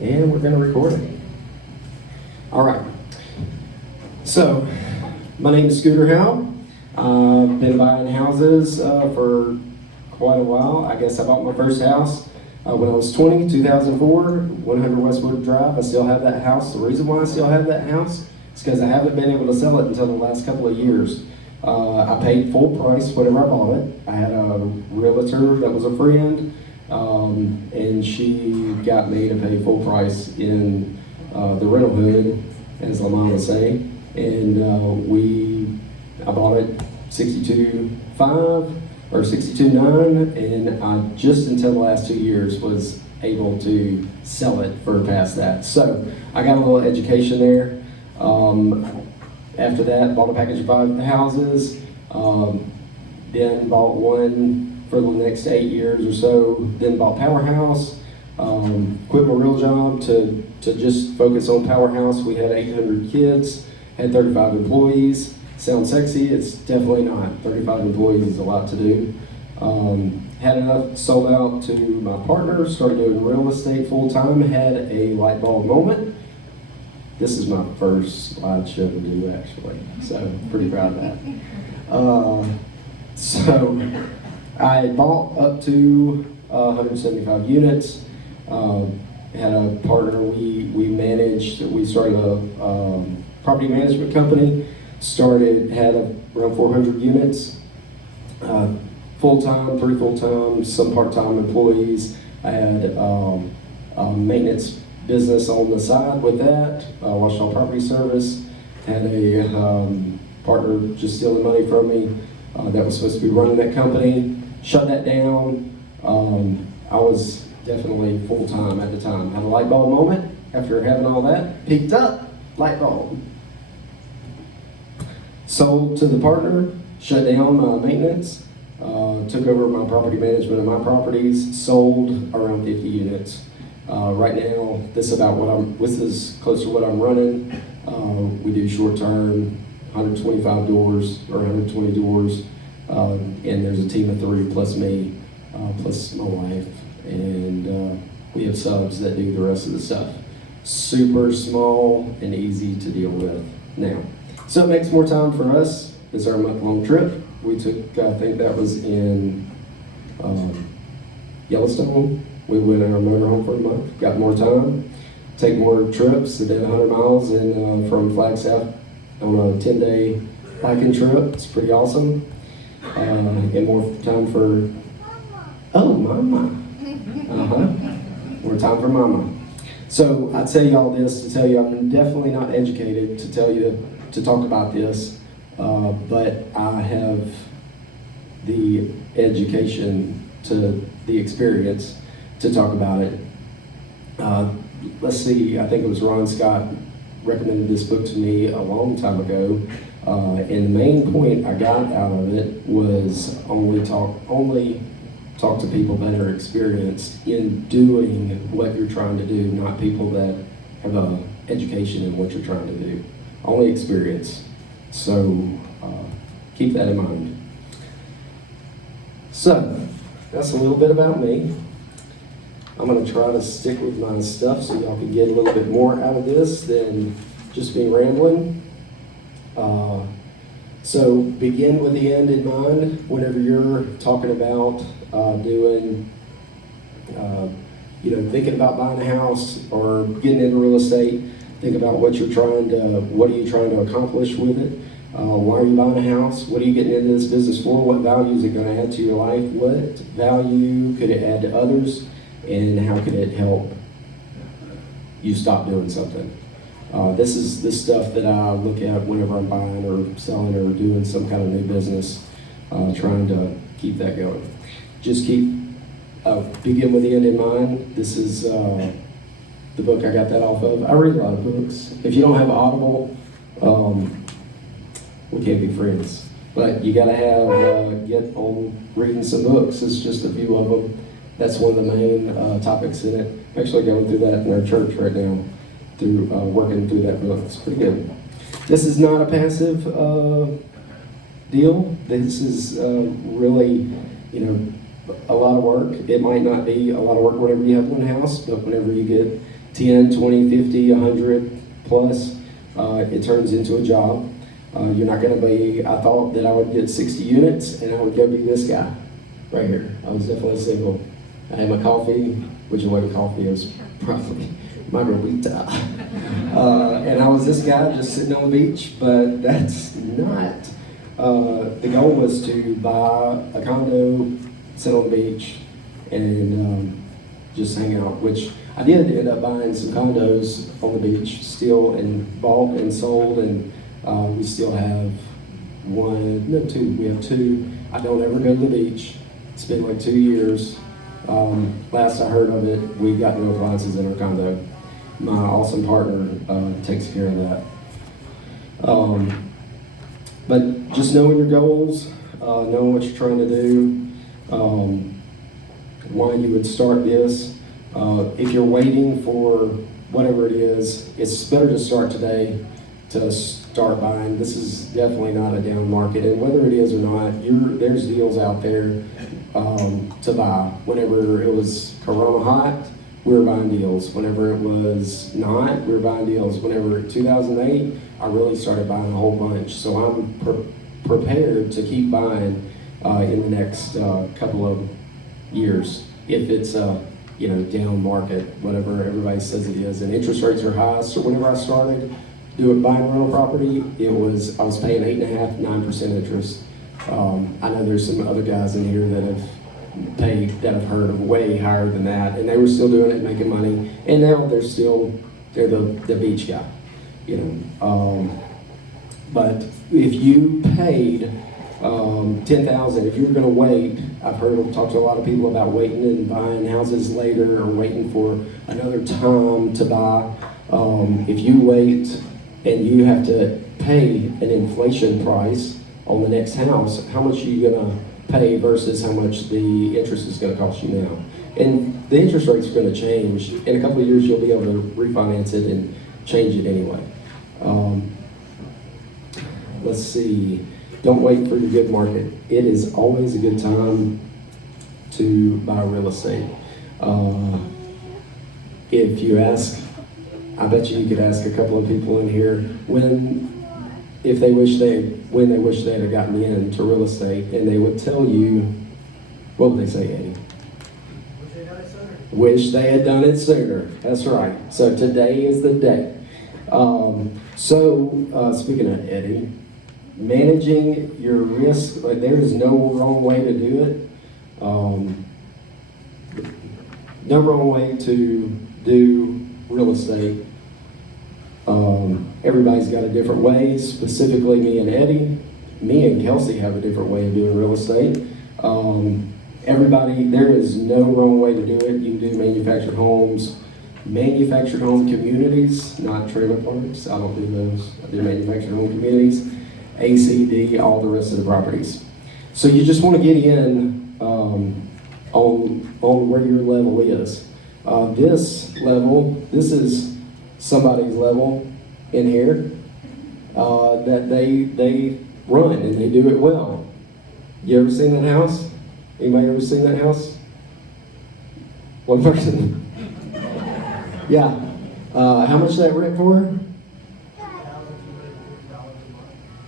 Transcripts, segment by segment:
And we're going to record it. All right. So, my name is Scooter Howe. I've been buying houses for quite a while. I guess I bought my first house when I was 20, 2004, 100 Westwood Drive. I still have that house. The reason why I still have that house is because I haven't been able to sell it until the last couple of years. I paid full price whenever I bought it. I had a realtor that was a friend, and she got me to pay full price in the rental hood, as Lamont would say. And I bought it 62.5 or 62.9, and I just until the last 2 years was able to sell it for past that. So I got a little education there. After that, bought a package of 5 houses, then bought one for the next 8 years or so, then bought Powerhouse, quit my real job to just focus on Powerhouse. We had 800 kids, had 35 employees. Sounds sexy, it's definitely not. 35 employees is a lot to do. Had enough, sold out to my partner, started doing real estate full time, had a light bulb moment. This is my first slideshow to do, actually, so pretty proud of that. So I bought up to 175 units. Had a partner, we started a property management company, had around 400 units, full-time, 3 full-time, some part-time employees. I had a maintenance business on the side with that, Washington Property Service. Had a partner just stealing money from me that was supposed to be running that company. Shut that down. I was definitely full-time at the time. Had a light bulb moment after having all that. Peaked up, light bulb. Sold to the partner, shut down my maintenance, took over my property management of my properties, sold around 50 units. Right now, this is close to what I'm running. We do short-term, 125 doors or 120 doors, and there's a team of 3 plus me, plus my wife, and we have subs that do the rest of the stuff. Super small and easy to deal with now. So it makes more time for us. It's our month-long trip. We took, I think that was in Yellowstone. We went in our motorhome for a month, got more time, take more trips. I did 100 miles from Flagstaff on a 10-day hiking trip. It's pretty awesome. And more time for, mama. More time for mama. So I tell you all this to tell you I'm definitely not educated to talk about this, but I have the education to the experience to talk about it. Let's see, I think it was Ron Scott recommended this book to me a long time ago, and the main point I got out of it was only talk to people that are experienced in doing what you're trying to do, not people that have an education in what you're trying to do. Only experience. So keep that in mind. So that's a little bit about me. I'm going to try to stick with my stuff so y'all can get a little bit more out of this than just me rambling. So begin with the end in mind whenever you're talking about thinking about buying a house or getting into real estate. Think about what are you trying to accomplish with it? Why are you buying a house? What are you getting into this business for? What value is it going to add to your life? What value could it add to others? And how could it help you stop doing something? This is the stuff that I look at whenever I'm buying or selling or doing some kind of new business, trying to keep that going. Just begin with the end in mind. This is the book I got that off of. I read a lot of books. If you don't have Audible, we can't be friends. But you gotta get on reading some books. It's just a few of them. That's one of the main topics in it. I'm actually going through that in our church right now, working through that book. It's pretty good. This is not a passive deal. This is really, a lot of work. It might not be a lot of work whenever you have one house, but whenever you get 10, 20, 50, 100 plus, it turns into a job. You're not going to be, I thought that I would get 60 units and I would go be this guy right here. I was definitely single. I had my coffee, which wasn't coffee, it was probably margarita. And I was this guy just sitting on the beach, but that's not. The goal was to buy a condo, sit on the beach, and just hang out, which I did end up buying some condos on the beach still, and bought and sold, and we still have two. We have two. I don't ever go to the beach. It's been like 2 years. Last I heard of it, we got no appliances in our condo. My awesome partner takes care of that. But just knowing your goals, knowing what you're trying to do, why you would start this. If you're waiting for whatever it is, it's better to start today to start buying. This is definitely not a down market, and whether it is or not, there's deals out there to buy. Whenever it was Corona hot, we were buying deals. Whenever it was not, we were buying deals. Whenever 2008, I really started buying a whole bunch. So I'm prepared to keep buying in the next couple of years if it's down market, whatever everybody says it is. And interest rates are high. So whenever I started buying rental property, I was paying 8.5%, 9% interest. I know there's some other guys in here that have heard of way higher than that, and they were still doing it, making money, and now they're the beach guy, but if you paid $10,000, if you were going to wait, I've talked to a lot of people about waiting and buying houses later or waiting for another time to buy. If you wait and you have to pay an inflation price on the next house, how much are you going to pay versus how much the interest is going to cost you now? And the interest rates are going to change. In a couple of years, you'll be able to refinance it and change it anyway. Let's see. Don't wait for the good market. It is always a good time to buy real estate. If you ask, I bet you could ask a couple of people in here when they wish they had gotten into real estate, and they would tell you, what would they say, Eddie? Wish they had done it sooner. That's right. So today is the day. Speaking of Eddie, managing your risk, there is no wrong way to do it. No wrong way to do real estate. Everybody's got a different way, specifically me and Eddie. Me and Kelsey have a different way of doing real estate. There is no wrong way to do it. You can do manufactured homes, manufactured home communities, not trailer parks. I don't do those. I do manufactured home communities, ACD, all the rest of the properties. So you just want to get in on where your level is. This is somebody's level in here that they run and they do it well. You ever seen that house? Anybody ever seen that house? One person? Yeah. How much that rent for?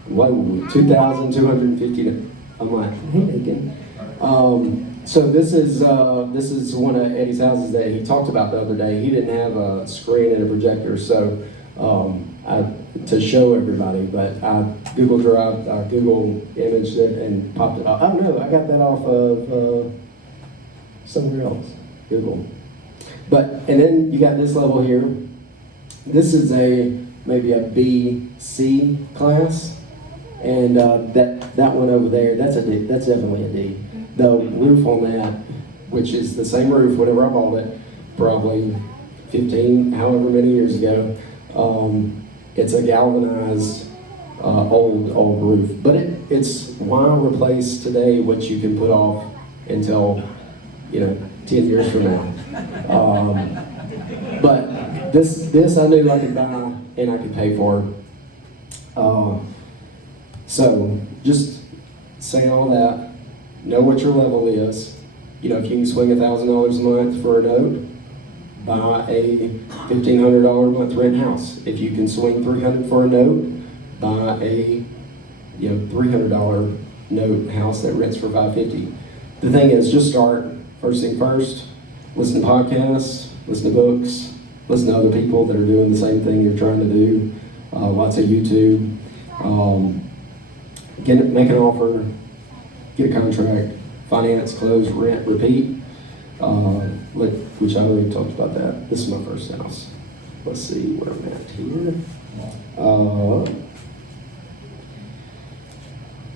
Whoa, $2,250 a month. Hey, Aiken. So this is one of Eddie's houses that he talked about the other day. He didn't have a screen and a projector, so to show everybody, but I Google imaged it and popped it off. Oh no, I got that off of somewhere else, Google. And then you got this level here. This is maybe a B, C class, and that one over there, that's definitely a D. The roof on that, which is the same roof whenever I bought it, probably 15, however many years ago, it's a galvanized old roof. But it's why replace today what you can put off until 10 years from now. But this I knew I could buy and I could pay for. So just saying all that, know what your level is. If you can swing $1,000 a month for a note, buy a $1,500 a month rent house. If you can swing $300 for a note, buy a $300 note house that rents for $550. The thing is, just start. First thing first, listen to podcasts, listen to books, listen to other people that are doing the same thing you're trying to do. Lots of YouTube. Make an offer, get a contract, finance, close, rent, repeat. Which I already talked about that. This is my first house. Let's see where I'm at here.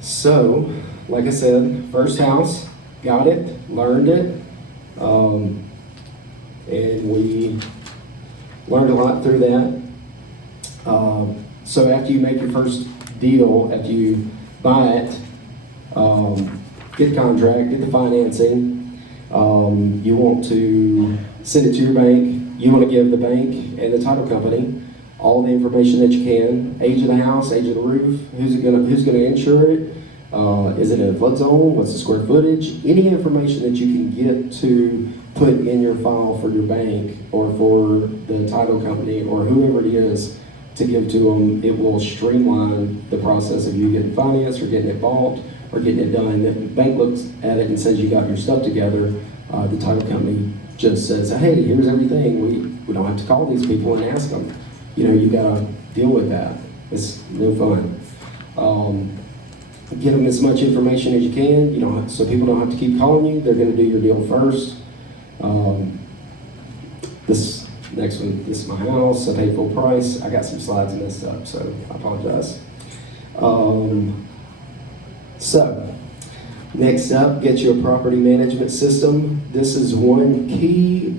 So, like I said, first house, got it, learned it, and we learned a lot through that. So after you make your first deal, after you buy it, get the contract, get the financing, you want to send it to your bank. You want to give the bank and the title company all the information that you can: age of the house, age of the roof, who's gonna insure it, is it a flood zone, what's the square footage, any information that you can get to put in your file for your bank or for the title company or whoever it is to give to them. It will streamline the process of you getting financed or getting it bought or getting it done. If the bank looks at it and says you got your stuff together, the title company just says, hey, here's everything. We don't have to call these people and ask them. You gotta deal with that. It's no fun. Get them as much information as you can, so people don't have to keep calling you. They're gonna do your deal first. This next one, this is my house. I paid full price. I got some slides messed up, so I apologize. So, next up, get you a property management system. This is one key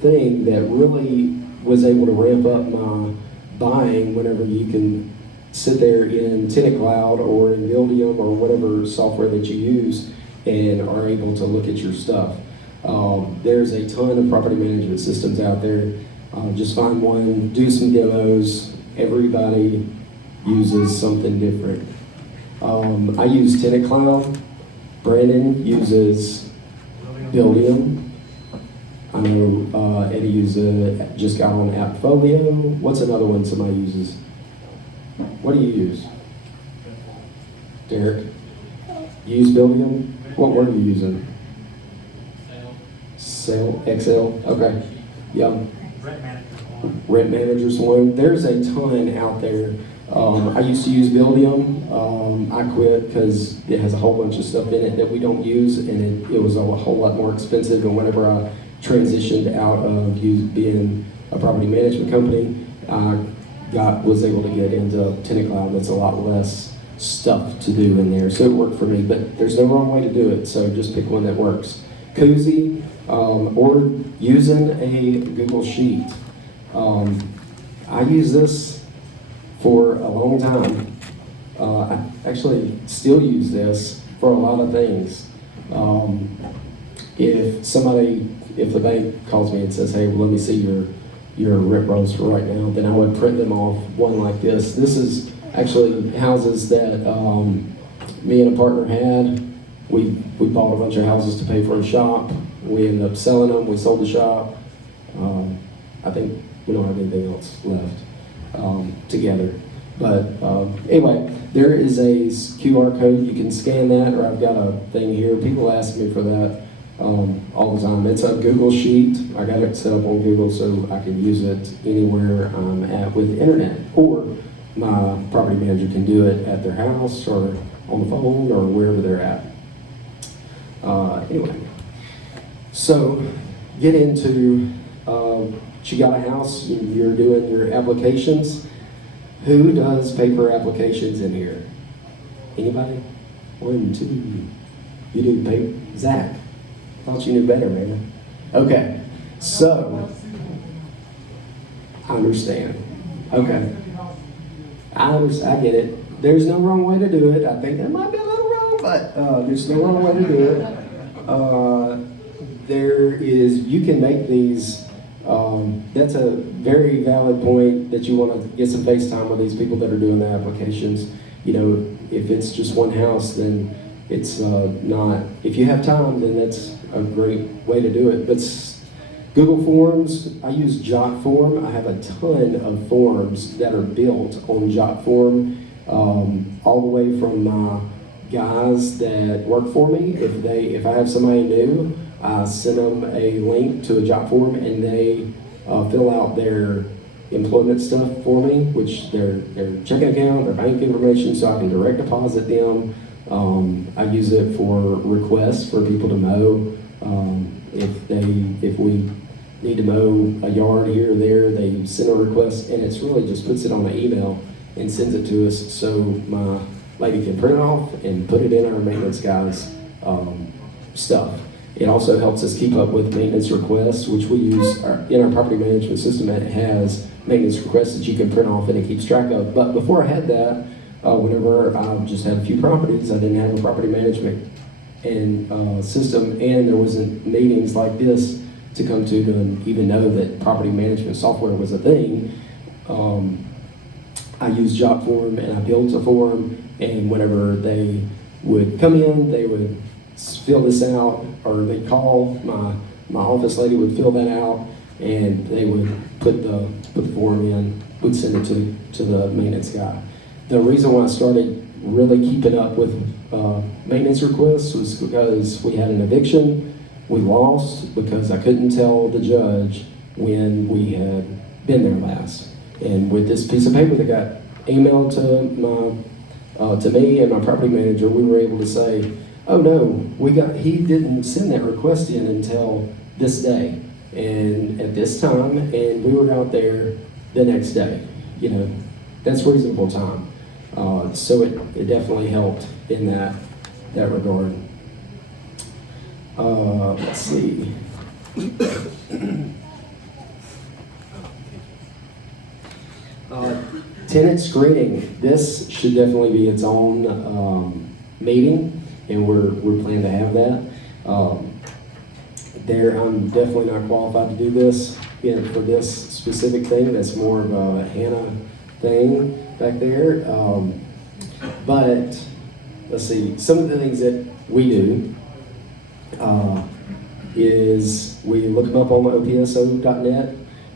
thing that really was able to ramp up my buying whenever you can sit there in Tenant Cloud or in Buildium or whatever software that you use and are able to look at your stuff. There's a ton of property management systems out there. Just find one, do some demos. Everybody uses something different. I use Tenant Cloud. Brandon uses Buildium. I know Eddie just got on Appfolio. What's another one somebody uses? What do you use? Derek? You use Buildium? What word are you using? Excel? Okay. Yeah. Rent Manager's one. There's a ton out there. I used to use Buildium. I quit because it has a whole bunch of stuff in it that we don't use, and it was a whole lot more expensive. And whenever I transitioned out of being a property management company, I was able to get into Tenant Cloud. That's a lot less stuff to do in there, so it worked for me. But there's no wrong way to do it, so just pick one that works. Cozy, or using a Google Sheet. I use this for a long time. I actually still use this for a lot of things. If the bank calls me and says, hey, well, let me see your rent rolls for right now, then I would print them off one like this. This is actually houses that me and a partner had. We bought a bunch of houses to pay for a shop. We ended up selling them. We sold the shop. I think we don't have anything else left together. But anyway, there is a QR code. You can scan that, or I've got a thing here. People ask me for that all the time. It's a Google Sheet. I got it set up on Google so I can use it anywhere I'm at with the internet. Or my property manager can do it at their house or on the phone or wherever they're at. Anyway, so get into, you got a house, you're doing your applications. Who does paper applications in here? Anybody? 1, 2. You do paper? Zach, thought you knew better, man. Okay, so, I understand. Okay, I get it. There's no wrong way to do it. I think there might be a little wrong, but there's no wrong way to do it. You can make these, that's a very valid point that you want to get some FaceTime with these people that are doing the applications. If it's just one house, then it's not, if you have time, then that's a great way to do it. But Google Forms, I use JotForm. I have a ton of forms that are built on JotForm, all the way from my guys that work for me. If I have somebody new, I send them a link to a JotForm, and they fill out their employment stuff for me, which their checking account, their bank information, so I can direct deposit them. I use it for requests for people to mow. If we need to mow a yard here or there, they send a request, and it's really just puts it on an email and sends it to us, so my lady can print it off and put it in our maintenance guys' stuff. It also helps us keep up with maintenance requests, which we use in our property management system. It has maintenance requests that you can print off and it keeps track of. But before I had that, whenever I just had a few properties, I didn't have a property management system, and there wasn't meetings like this to come to even know that property management software was a thing. I used JotForm, and I built a form, and whenever they would come in, they would fill this out, or they'd call, my office lady would fill that out, and they would put the form in, would send it to the maintenance guy. The reason why I started really keeping up with maintenance requests was because we had an eviction. We lost because I couldn't tell the judge when we had been there last. And with this piece of paper that got emailed to me and my property manager, we were able to say, oh no, he didn't send that request in until this day and at this time, and we were out there the next day. You know, that's reasonable time. So it definitely helped in that regard. Let's see. Tenant screening. This should definitely be its own meeting, and we're planning to have that. I'm definitely not qualified to do this for this specific thing. That's more of a Hannah thing back there. But let's see, some of the things that we do is we look them up on opso.net.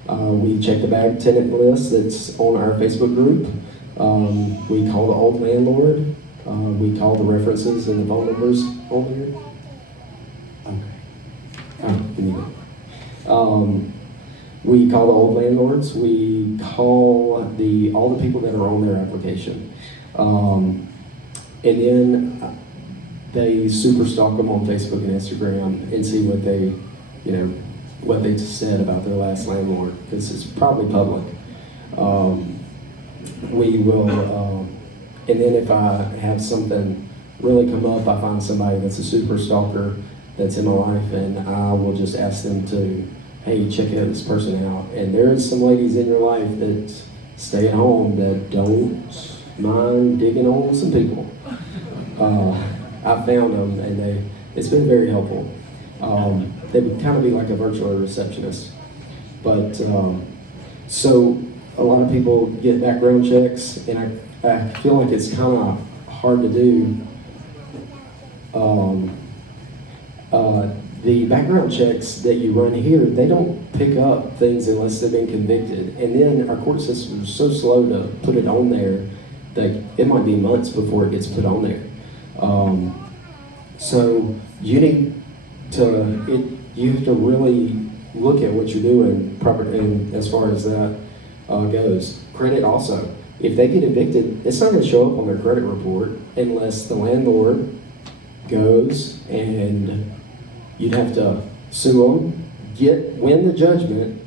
We check the bag tenant list that's on our Facebook group. We call the old landlord. We call the references and the phone numbers on there. Okay. We call the old landlords. We call all the people that are on their application. And then they super stalk them on Facebook and Instagram and see what they said about their last landlord, because it's probably public. We will, and then if I have something really come up, I find somebody that's a super stalker that's in my life, and I will just ask them to, hey, check this person out. And there's some ladies in your life that stay at home that don't mind digging on some people. I found them, and it's been very helpful. They would kind of be like a virtual receptionist. But so a lot of people get background checks, and I feel like it's kind of hard to do. The background checks that you run here, they don't pick up things unless they've been convicted. And then our court system is so slow to put it on there that it might be months before it gets put on there. So you need you have to really look at what you're doing and as far as that goes. Credit also. If they get evicted, it's not going to show up on their credit report unless the landlord goes, and you'd have to sue them, win the judgment,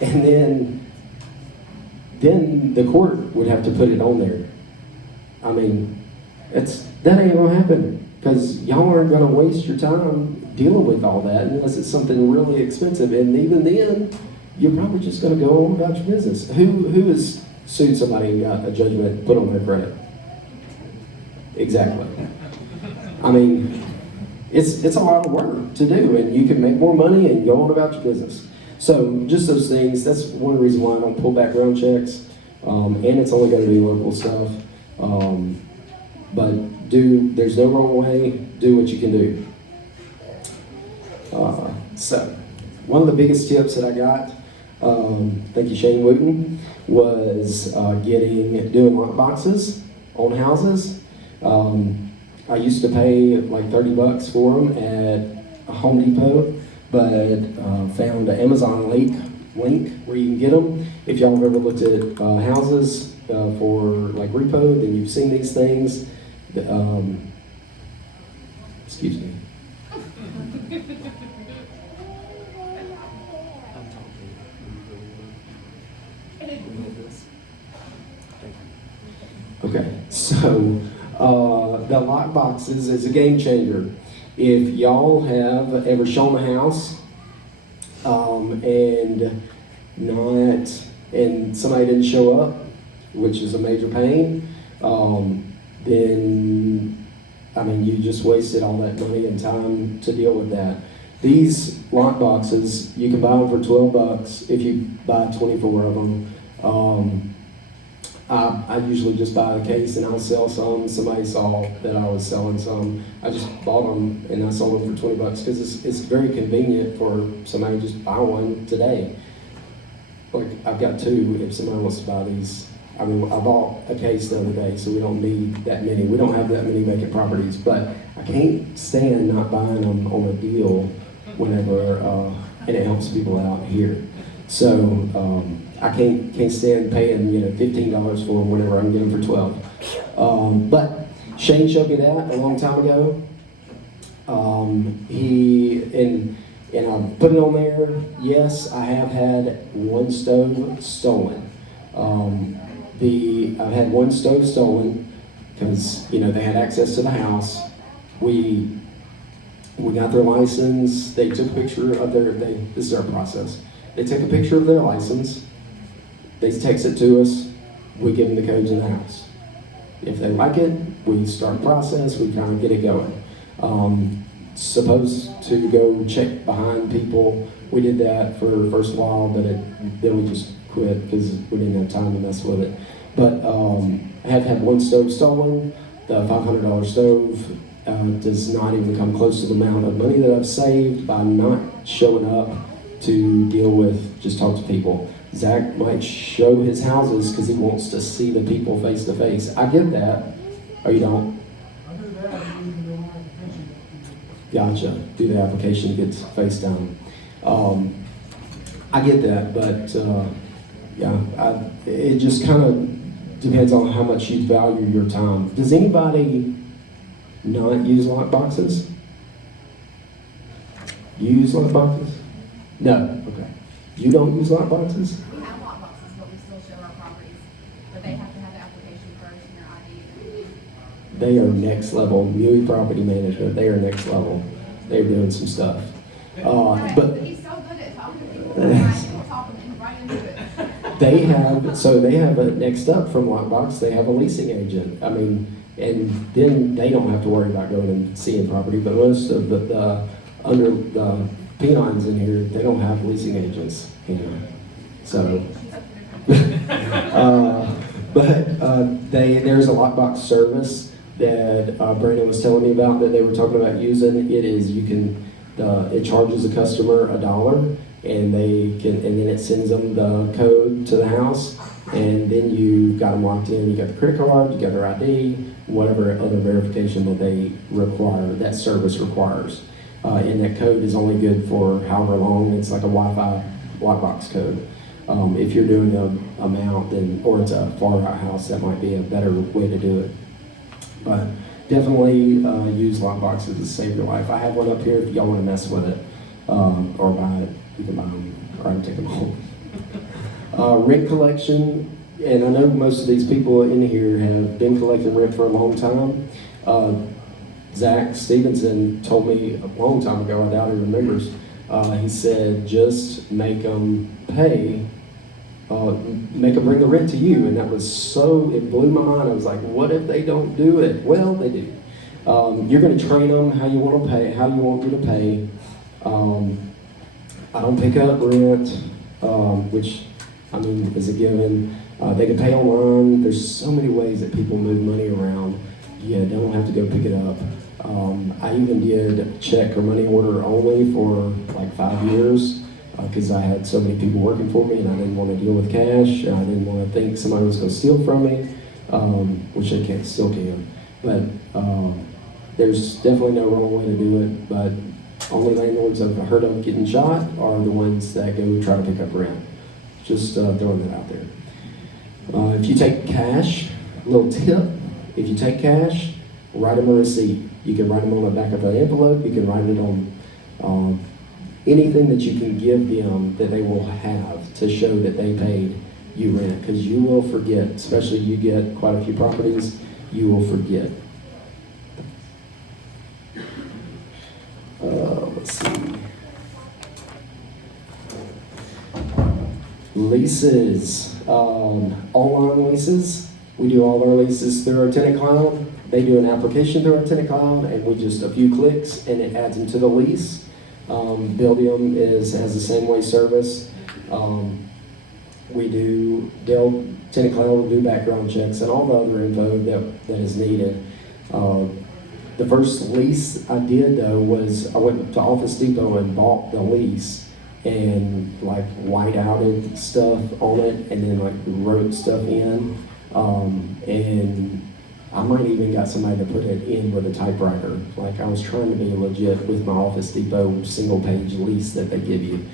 and then the court would have to put it on there. I mean, that ain't gonna happen, because y'all aren't gonna waste your time dealing with all that unless it's something really expensive, and even then, you're probably just gonna go on about your business. Who has sued somebody and got a judgment put on their credit? Exactly. I mean, it's a lot of work to do, and you can make more money and go on about your business. So just those things, that's one reason why I don't pull background checks, and it's only going to be local stuff. But there's no wrong way, do what you can do. So one of the biggest tips that I got, thank you Shane Wooten, was doing lock boxes on houses. I used to pay like $30 for them at Home Depot, but found an Amazon link where you can get them. If y'all have ever looked at houses for like repo, then you've seen these things. Excuse me. Okay, so the lock boxes is a game changer. If y'all have ever shown a house and somebody didn't show up, which is a major pain, then I mean you just wasted all that money and time to deal with that. These lock boxes, you can buy them for $12 if you buy 24 of them. I usually just buy the case and I'll sell some. Somebody saw that I was selling some. I just bought them and I sold them for $20 because it's very convenient for somebody to just buy one today. Like I've got two if somebody wants to buy these. I mean, I bought a case the other day, so we don't need that many. We don't have that many vacant properties, but I can't stand not buying them on a deal whenever, and it helps people out here. So I can't stand paying $15 for them whenever I can get them for $12. But Shane showed me that a long time ago. And I put it on there. Yes, I have had one stove stolen. I've had one stove stolen because they had access to the house. We got their license. They took a picture of this is our process. They take a picture of their license. They text it to us. We give them the codes in the house. If they like it, we start the process. We kind of get it going. Supposed to go check behind people. We did that for the first while, but then we just quit because we didn't have time to mess with it. But I have had one stove stolen. The $500 stove does not even come close to the amount of money that I've saved by not showing up to deal with, just talk to people. Zach might show his houses because he wants to see the people face to face. I get that. Oh, you don't? I do that. Gotcha. Do the application, gets face down. I get that, but it just kind of depends on how much you value your time. Does anybody not use lock boxes? You use lock boxes? No. Okay. You don't use lock boxes? We have lock boxes, but we still show our properties. But they have to have the application first and your ID. They are next level. Mewey Property Management, they are next level. They're doing some stuff. But he's so good at talking to people. We'll talk them right into it. they have a next up from Lockbox, they have a leasing agent. I mean, and then they don't have to worry about going and seeing property, but most of the under the P9s in here, they don't have leasing agents, So, there's a lockbox service that Brandon was telling me about that they were talking about using. It charges the customer $1, and then it sends them the code to the house, and then you got them locked in. You got the credit card, you got their ID, whatever other verification that they require, that service requires. And that code is only good for however long. It's like a Wi-Fi lockbox code. If you're doing an amount, or it's a far out house, that might be a better way to do it. But definitely use lockboxes to save your life. I have one up here if y'all want to mess with it, or buy it. You can buy them, or I can take them home. Rent collection, and I know most of these people in here have been collecting rent for a long time. Zach Stevenson told me a long time ago, I doubt he remembers, he said, just make them pay, make them bring the rent to you. And that was it blew my mind. I was like, what if they don't do it? Well, they do. You're going to train them how you want me to pay. I don't pick up rent, which, I mean, is a given. They can pay online. There's so many ways that people move money around. You don't have to go pick it up. I even did check or money order only for like 5 years, because I had so many people working for me, and I didn't want to deal with cash, and I didn't want to think somebody was going to steal from me, which they still can. But there's definitely no wrong way to do it, but only landlords I've heard of getting shot are the ones that go try to pick up rent. Just throwing that out there. If you take cash, a little tip, if you take cash, write them a receipt. You can write them on the back of an envelope, you can write it on anything that you can give them that they will have to show that they paid you rent, because you will forget, especially you get quite a few properties, you will forget. Let's see. Leases, online leases. We do all our leases through our tenant cloud. They do an application through our tenant cloud, and we just a few clicks and it adds them to the lease. Buildium has the same way service. We do Dell Tenant Cloud will do background checks and all the other info that is needed. The first lease I did though was I went to Office Depot and bought the lease and like white outed stuff on it and then like wrote stuff in. And I might even got somebody to put it in with a typewriter. Like I was trying to be legit with my Office Depot single page lease that they give you.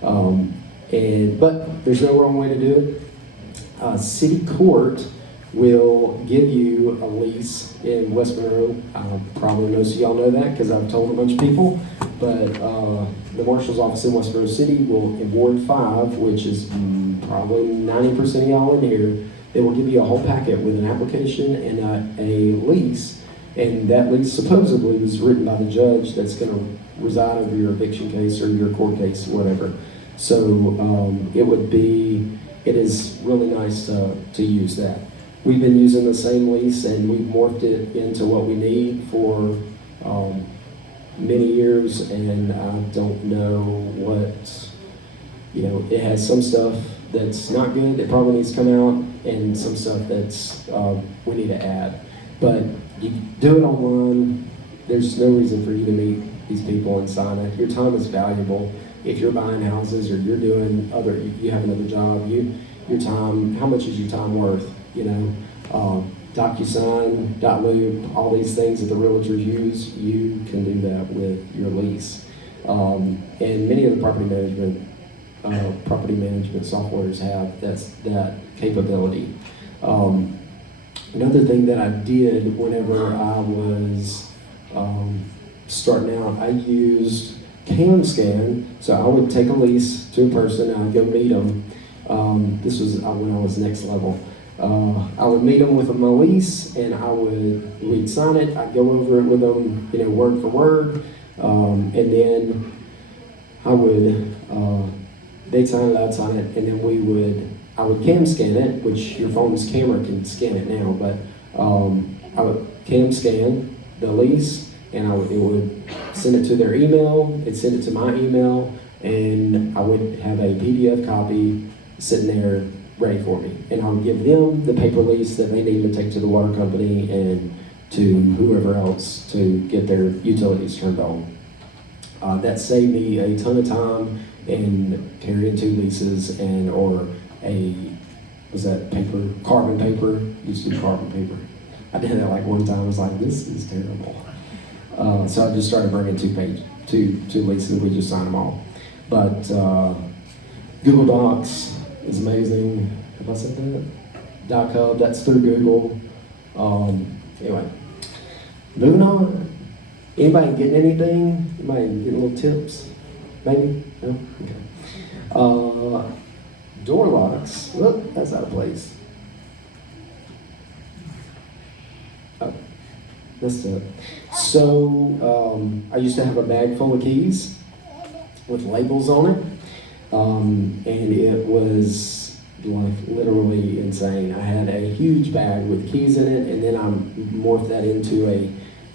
But there's no wrong way to do it. City Court will give you a lease in West Monroe. Probably most of y'all know that because I've told a bunch of people. But the Marshal's office in West Monroe City will, in Ward 5, which is probably 90% of y'all in here, they will give you a whole packet with an application and a lease. And that lease supposedly was written by the judge that's going to reside over your eviction case or your court case or whatever. So it is really nice to use that. We've been using the same lease and we've morphed it into what we need for many years, and I don't know what, it has some stuff that's not good that probably needs to come out and some stuff that's we need to add. But you do it online, there's no reason for you to meet these people and sign it. Your time is valuable. If you're buying houses or you're doing you have another job, your time, how much is your time worth? DocuSign, .loop, all these things that the realtors use, you can do that with your lease. And many of the property management softwares have that capability. Another thing that I did whenever I was starting out, I used CamScan. So I would take a lease to a person, and I'd go meet them. This was when I was next level. I would meet them with my lease, and we'd sign it. I'd go over it with them, word for word, and then they'd sign it, I'd sign it, and then I would cam scan it, which your phone's camera can scan it now, but I would cam scan the lease, and it would send it to their email, it'd send it to my email, and I would have a PDF copy sitting there ready for me. And I would give them the paper lease that they need to take to the water company and to whoever else to get their utilities turned on. That saved me a ton of time in carrying 2 leases carbon paper, used to do carbon paper. I did that like one time, I was like, this is terrible. So I just started bringing 2 leases, we just signed them all. But Google Docs is amazing. Have I said that? .hub, that's through Google. Anyway, moving on. Anybody getting anything? Anybody getting little tips? Maybe? No? Okay. Door locks. Look, that's out of place. Oh, that's it. So, I used to have a bag full of keys with labels on it. And it was like literally insane. I had a huge bag with keys in it, and then I morphed that into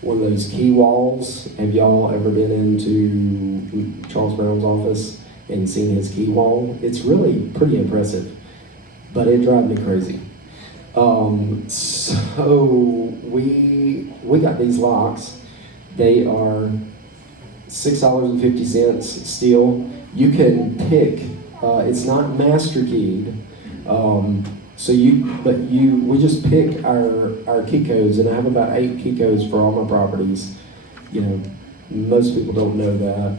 one of those key walls. Have y'all ever been into Charles Brown's office and seen his key wall? It's really pretty impressive, but it drives me crazy. So we got these locks. They are $6.50 steel. you can pick, it's not master keyed, we just pick our key codes, and I have about 8 key codes for all my properties. You know, most people don't know that.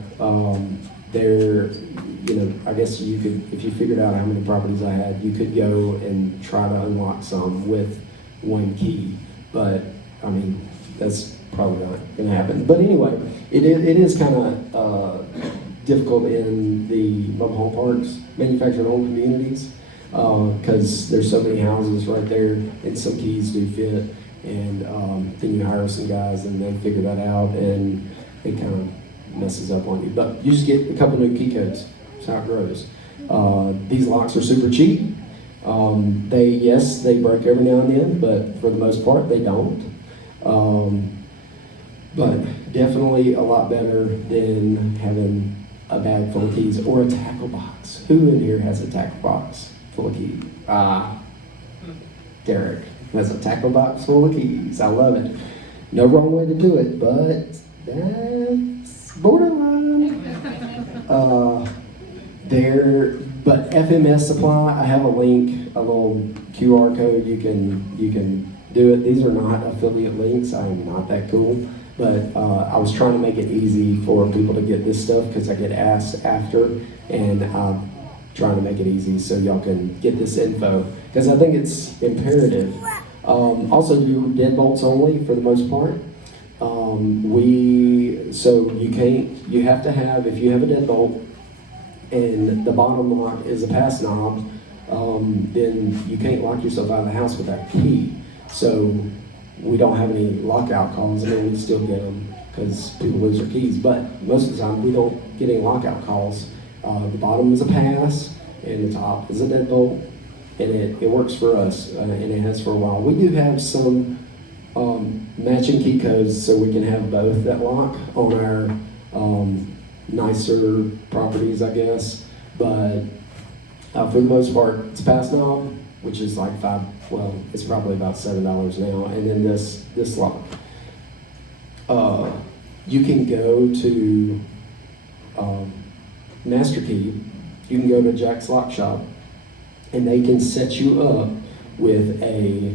I guess you could, if you figured out how many properties I had, you could go and try to unlock some with 1 key. But, I mean, that's probably not gonna happen. But anyway, it is kind of difficult in the mobile home parks, manufactured home communities, because there's so many houses right there, and some keys do fit. And then you hire some guys, and they figure that out, and it kind of messes up on you. But you just get a couple new key codes. That's how it grows. These locks are super cheap. They break every now and then, but for the most part, they don't. But definitely a lot better than having a bag full of keys or a tackle box. Who in here has a tackle box full of keys? Derek has a tackle box full of keys. I love it. No wrong way to do it, but that's borderline. But FMS Supply, I have a link, a little QR code. You can do it. These are not affiliate links. I am not that cool. But I was trying to make it easy for people to get this stuff because I get asked after, and I'm trying to make it easy so y'all can get this info because I think it's imperative. Also do deadbolts only for the most part. You have to have, if you have a deadbolt and the bottom lock is a pass knob, then you can't lock yourself out of the house without a key. So we don't have any lockout calls. I mean, we still get them because people lose their keys, but most of the time we don't get any lockout calls. The bottom is a pass and the top is a deadbolt, and it works for us, and it has for a while. We do have some matching key codes so we can have both that lock on our nicer properties, I guess, but for the most part, it's pass knob, which is like it's probably about $7 now, and then this lock. You can go to Master Key, you can go to Jack's Lock Shop, and they can set you up with a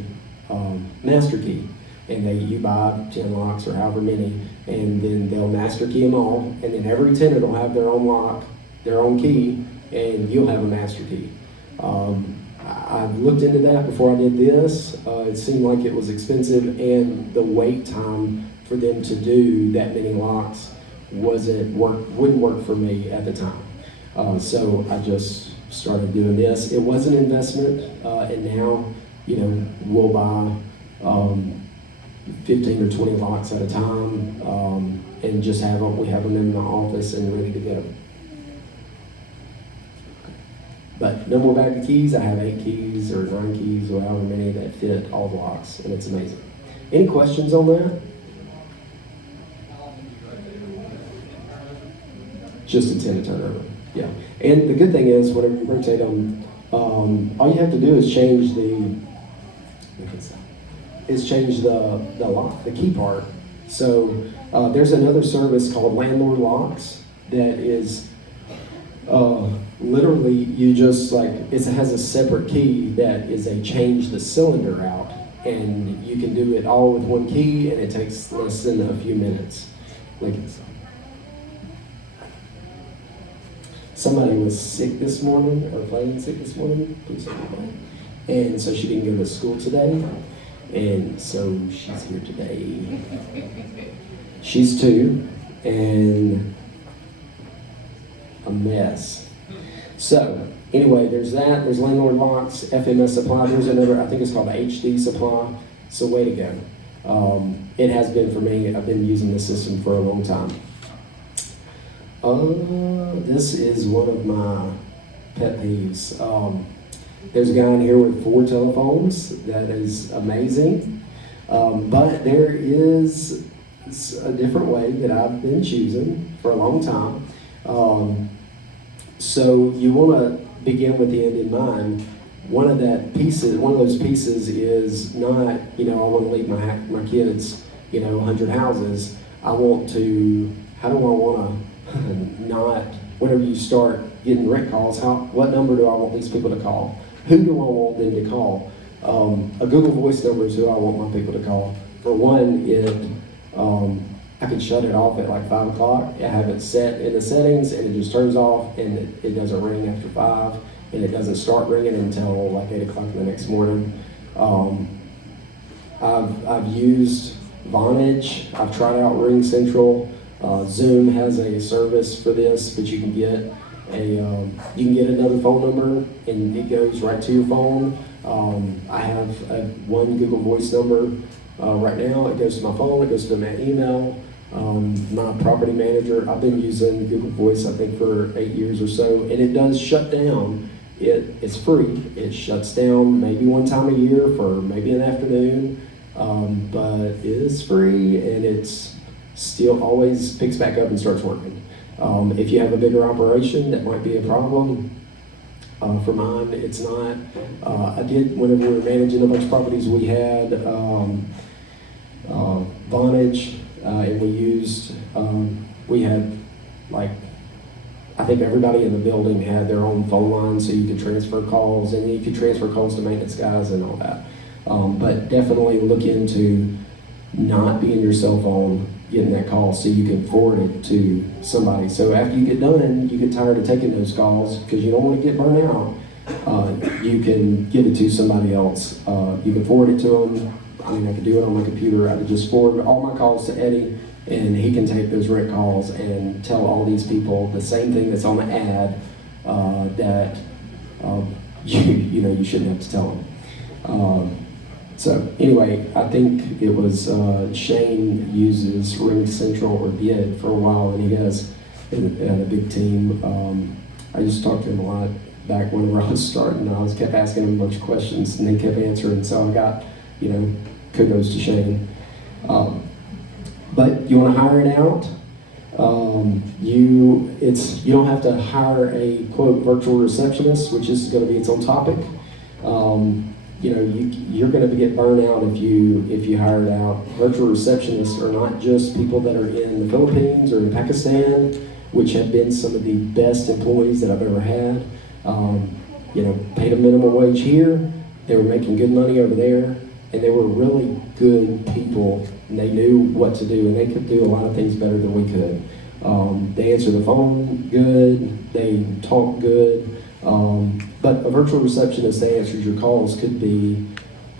master key. And you buy 10 locks or however many, and then they'll master key them all, and then every tenant will have their own lock, their own key, and you'll have a master key. I looked into that before I did this. It seemed like it was expensive, and the wait time for them to do that many locks wouldn't work for me at the time. So I just started doing this. It was an investment, and now, we'll buy 15 or 20 locks at a time, and just we have them in the office and ready to go. But no more bag of keys. I have 8 keys or 9 keys or however many that fit all the locks, and it's amazing. Any questions on that? Just a tenant turnover, yeah. And the good thing is, whenever you rotate them, all you have to do is change the lock, the key part. So there's another service called Landlord locks that is literally you just it has a separate key that is a change the cylinder out, and you can do it all with 1 key, and it takes less than a few minutes. Somebody was sick this morning, or playing sick this morning, and so she didn't go to school today. And so she's here today. She's 2 and a mess. So anyway, there's that. There's Landlord locks, FMS Supply. There's another, I think it's called HD Supply. So way to go. It has been for me. I've been using this system for a long time. This is one of my pet peeves. There's a guy in here with 4 telephones. That is amazing. But there is a different way that I've been choosing for a long time. So you want to begin with the end in mind. One of those pieces is not, I want to leave my kids, 100 houses. How do I want to not whenever you start getting rent calls, what number do I want these people to call? Who do I want them to call? A Google Voice number is who I want my people to call. For one, I can shut it off at like 5 o'clock. I have it set in the settings and it just turns off and it doesn't ring after 5 and it doesn't start ringing until like 8 o'clock the next morning. I've used Vonage. I've tried out Ring Central. Zoom has a service for this, but you can get another phone number and it goes right to your phone. I have one Google Voice number right now. It goes to my phone, it goes to my email. My property manager, I've been using Google Voice I think for 8 years or so, and it does shut down. It's free. It shuts down maybe one time a year for maybe an afternoon, but it is free and it's still always picks back up and starts working. If you have a bigger operation, that might be a problem. For mine, it's not. I did, whenever we were managing a bunch of properties, we had Vonage, and we had like, I think everybody in the building had their own phone line, so you could transfer calls, and you could transfer calls to maintenance guys and all that. But definitely look into not being your cell phone getting that call so you can forward it to somebody. So after you get done, you get tired of taking those calls because you don't want to get burned out. You can give it to somebody else. You can forward it to them. I mean, I could do it on my computer. I could just forward all my calls to Eddie, and he can take those rent calls and tell all these people the same thing that's on the ad that you shouldn't have to tell them. So anyway, I think it was Shane uses Ring Central, or did for a while, and he has a big team. I used to talk to him a lot back whenever I was starting. I kept asking him a bunch of questions, and they kept answering. So I got, kudos to Shane. But you want to hire it out. You don't have to hire a quote virtual receptionist, which is going to be its own topic. You're going to get burned out if you hire it out. Virtual receptionists are not just people that are in the Philippines or in Pakistan, which have been some of the best employees that I've ever had. Paid a minimum wage here. They were making good money over there, and they were really good people, and they knew what to do, and they could do a lot of things better than we could. They answer the phone good. They talk good. But a virtual receptionist that answers your calls could be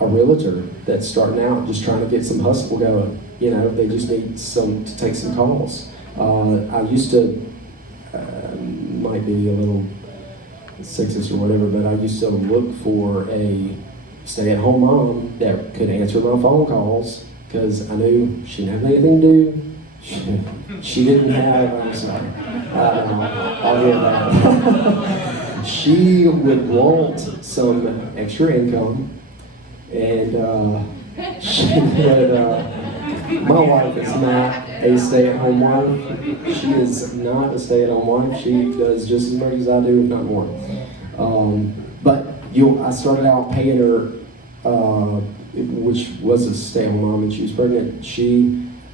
a realtor that's starting out, just trying to get some hustle going. They just need to take some calls. I used to, might be a little sexist or whatever, but I used to look for a stay-at-home mom that could answer my phone calls because I knew she didn't have anything to do. She didn't have, I'm sorry, I'll get that. She would want some extra income, and my wife is not a stay-at-home wife. She is not a stay-at-home wife. She does just as much as I do, if not more. But I started out paying her, which was a stay-at-home mom, and she was pregnant.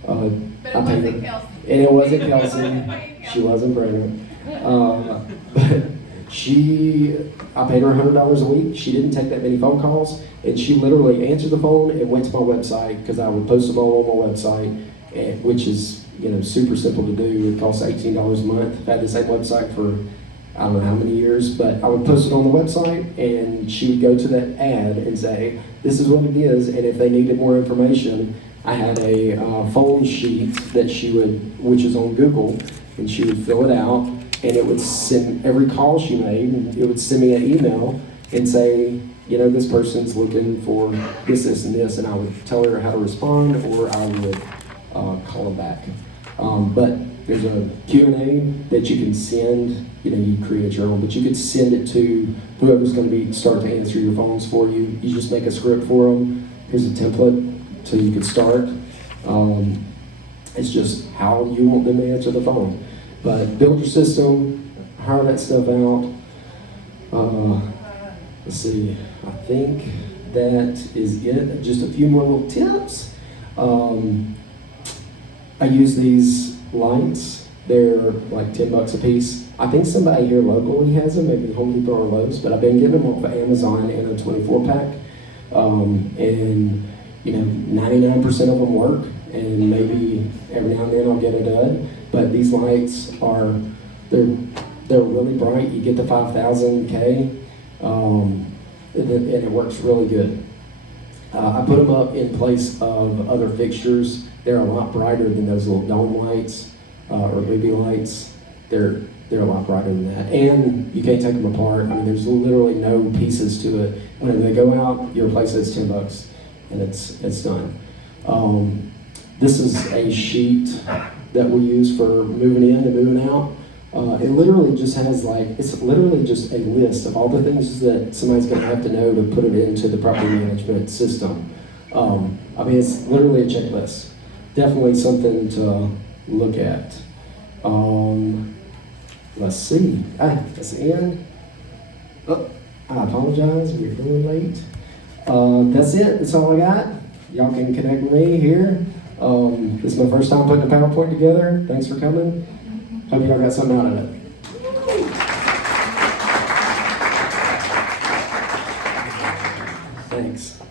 But it wasn't Kelsey. And it wasn't Kelsey. She wasn't pregnant. But I paid her $100 a week. She didn't take that many phone calls, and she literally answered the phone and went to my website, because I would post them all on my website, which is super simple to do. It costs $18 a month. I've had the same website for I don't know how many years, but I would post it on the website, and she would go to that ad and say, this is what it is, and if they needed more information, I had a phone sheet that which is on Google, and she would fill it out, and it would send every call she made, and it would send me an email and say, this person's looking for this, this, and this, and I would tell her how to respond, or I would call her back. But there's a Q&A that you can send, you create your own, but you could send it to whoever's going to start to answer your phones for you. You just make a script for them. Here's a template so you can start. It's just how you want them to answer the phone. But build your system, hire that stuff out. Let's see, I think that is it. Just a few more little tips. I use these lights. They're like $10 a piece. I think somebody here locally has them, maybe Home Depot or Lowe's, but I've been getting them off of Amazon in a 24 pack. And you know, 99% of them work, and maybe every now and then I'll get a dud. But these lights are, they're really bright. You get the 5,000 K, and it works really good. I put them up in place of other fixtures. They're a lot brighter than those little dome lights or booby lights. They're a lot brighter than that. And you can't take them apart. I mean, there's literally no pieces to it. Whenever they go out, you replace it, it's $10 and it's done. This is a sheet that we use for moving in and moving out. It literally just has it's literally just a list of all the things that somebody's gonna have to know to put it into the property management system. I mean, it's literally a checklist. Definitely something to look at. Let's see. That's the end. Oh, I apologize, we're really late. That's it, that's all I got. Y'all can connect with me here. This is my first time putting a PowerPoint together. Thanks for coming. Hope y'all got something out of it. Thanks.